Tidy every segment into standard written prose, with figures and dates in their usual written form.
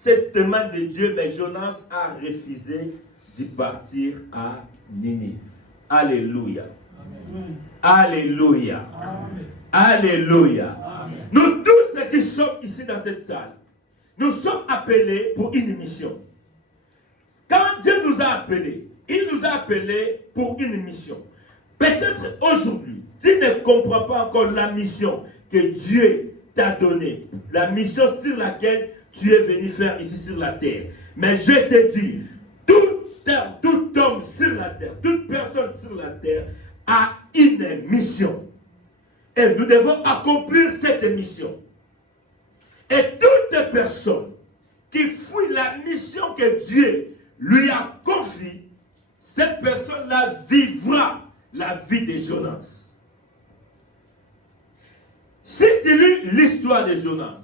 cette demande de Dieu, mais Jonas a refusé de partir à Ninive. Alléluia. Amen. Alléluia. Amen. Alléluia. Amen. Nous tous ceux qui sommes ici dans cette salle, nous sommes appelés pour une mission. Quand Dieu nous a appelés, il nous a appelés pour une mission. Peut-être aujourd'hui, tu ne comprends pas encore la mission que Dieu t'a donnée, la mission sur laquelle tu es venu faire ici sur la terre. Mais je te dis, tout homme sur la terre, toute personne sur la terre a une mission. Et nous devons accomplir cette mission. Et toute personne qui fuit la mission que Dieu lui a confiée, cette personne-là vivra la vie de Jonas. Si tu lis l'histoire de Jonas,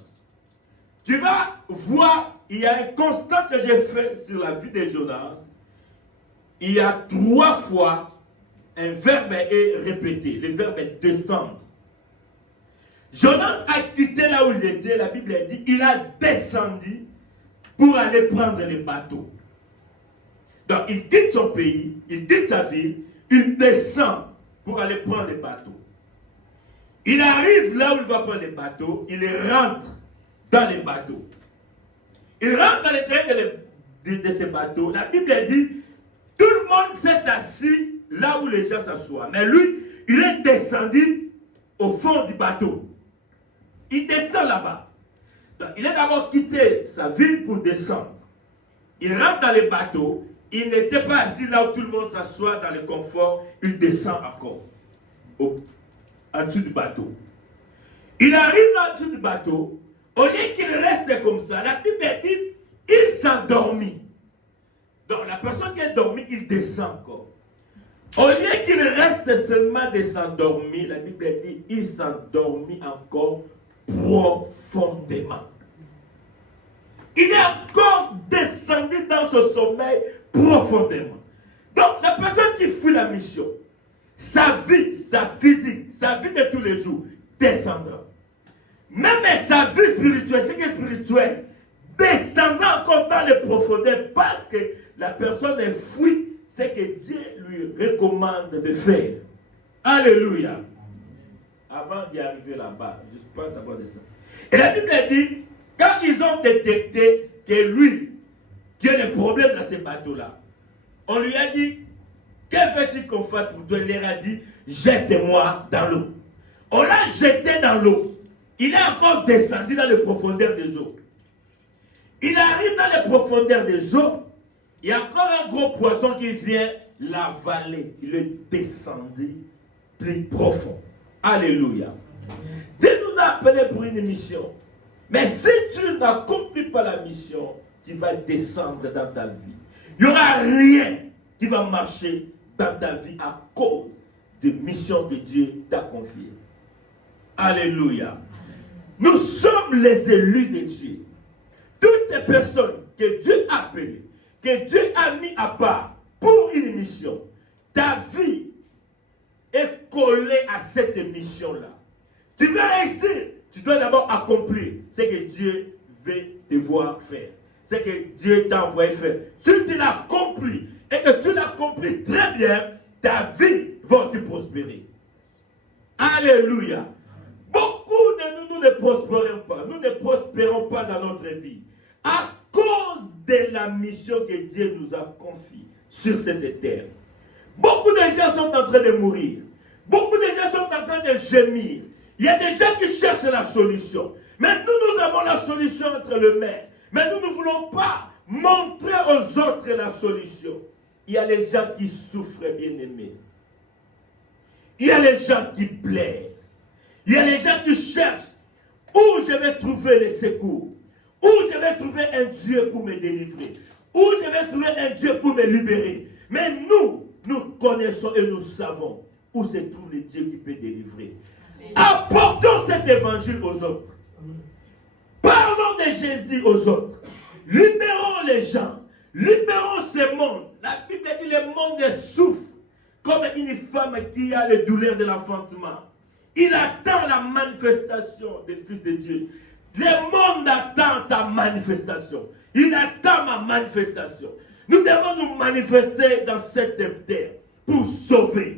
tu vas voir, il y a un constat que j'ai fait sur la vie de Jonas. Il y a 3 fois un verbe est répété, le verbe est descendre. Jonas a quitté là où il était, la Bible dit, il a descendu pour aller prendre les bateaux. Donc il quitte son pays, il quitte sa ville, il descend pour aller prendre les bateaux. Il arrive là où il va prendre les bateaux, il rentre dans les bateaux. Il rentre à l'intérieur de ces bateaux. La Bible dit, tout le monde s'est assis là où les gens s'assoient. Mais lui, il est descendu au fond du bateau. Il descend là-bas. Donc, il a d'abord quitté sa ville pour descendre. Il rentre dans les bateaux. Il n'était pas assis là où tout le monde s'assoit dans le confort. Il descend encore en dessous du bateau. Il arrive en dessous du bateau. Au lieu qu'il reste comme ça, la Bible dit, il s'endormit. Donc la personne qui est dormie, il descend encore. Au lieu qu'il reste seulement de s'endormir, la Bible dit, il s'endormit encore profondément. Il est encore descendu dans ce sommeil profondément. Donc la personne qui fuit la mission, sa vie, sa physique, sa vie de tous les jours descendra. Même sa vie spirituelle, ce qui est spirituel, descendra encore dans les profondeurs parce que la personne est fuie ce que Dieu lui recommande de faire. Alléluia. Avant d'y arriver là-bas, je ne parle d'abord de ça. Et la Bible dit, quand ils ont détecté que lui, qui a des problèmes dans ces bateaux-là, on lui a dit, que veux-tu qu'on fasse pour toi? Il leur a dit, jette-moi dans l'eau. On l'a jeté dans l'eau. Il est encore descendu dans les profondeurs des eaux. Il arrive dans les profondeurs des eaux. Il y a encore un gros poisson qui vient l'avaler. Il est descendu plus profond. Alléluia. Dieu nous a appelés pour une mission. Mais si tu n'accomplis pas la mission, tu vas descendre dans ta vie. Il n'y aura rien qui va marcher dans ta vie à cause de mission que Dieu t'a confiée. Alléluia. Nous sommes les élus de Dieu. Toutes les personnes que Dieu a appelées, que Dieu a mis à part pour une mission, ta vie est collée à cette mission-là. Tu veux réussir, tu dois d'abord accomplir ce que Dieu veut te voir faire. Ce que Dieu t'a envoyé faire. Si tu l'accomplis et que tu l'accomplis très bien, ta vie va aussi prospérer. Alléluia. Beaucoup de nous ne prospérons pas. Nous ne prospérons pas dans notre vie. À cause de la mission que Dieu nous a confiée sur cette terre. Beaucoup de gens sont en train de mourir. Beaucoup de gens sont en train de gémir. Il y a des gens qui cherchent la solution. Mais nous avons la solution entre les mains. Mais nous ne voulons pas montrer aux autres la solution. Il y a les gens qui souffrent, bien-aimés. Il y a les gens qui plaident. Il y a les gens qui cherchent où je vais trouver les secours. Où je vais trouver un Dieu pour me délivrer. Où je vais trouver un Dieu pour me libérer. Mais nous connaissons et nous savons où se trouve le Dieu qui peut délivrer. Apportons cet évangile aux autres. Parlons de Jésus aux autres. Libérons les gens. Libérons ce monde. La Bible dit le monde souffre comme une femme qui a les douleurs de l'enfantement. Il attend la manifestation des fils de Dieu. Le monde attend ta manifestation. Il attend ma manifestation. Nous devons nous manifester dans cette terre pour sauver.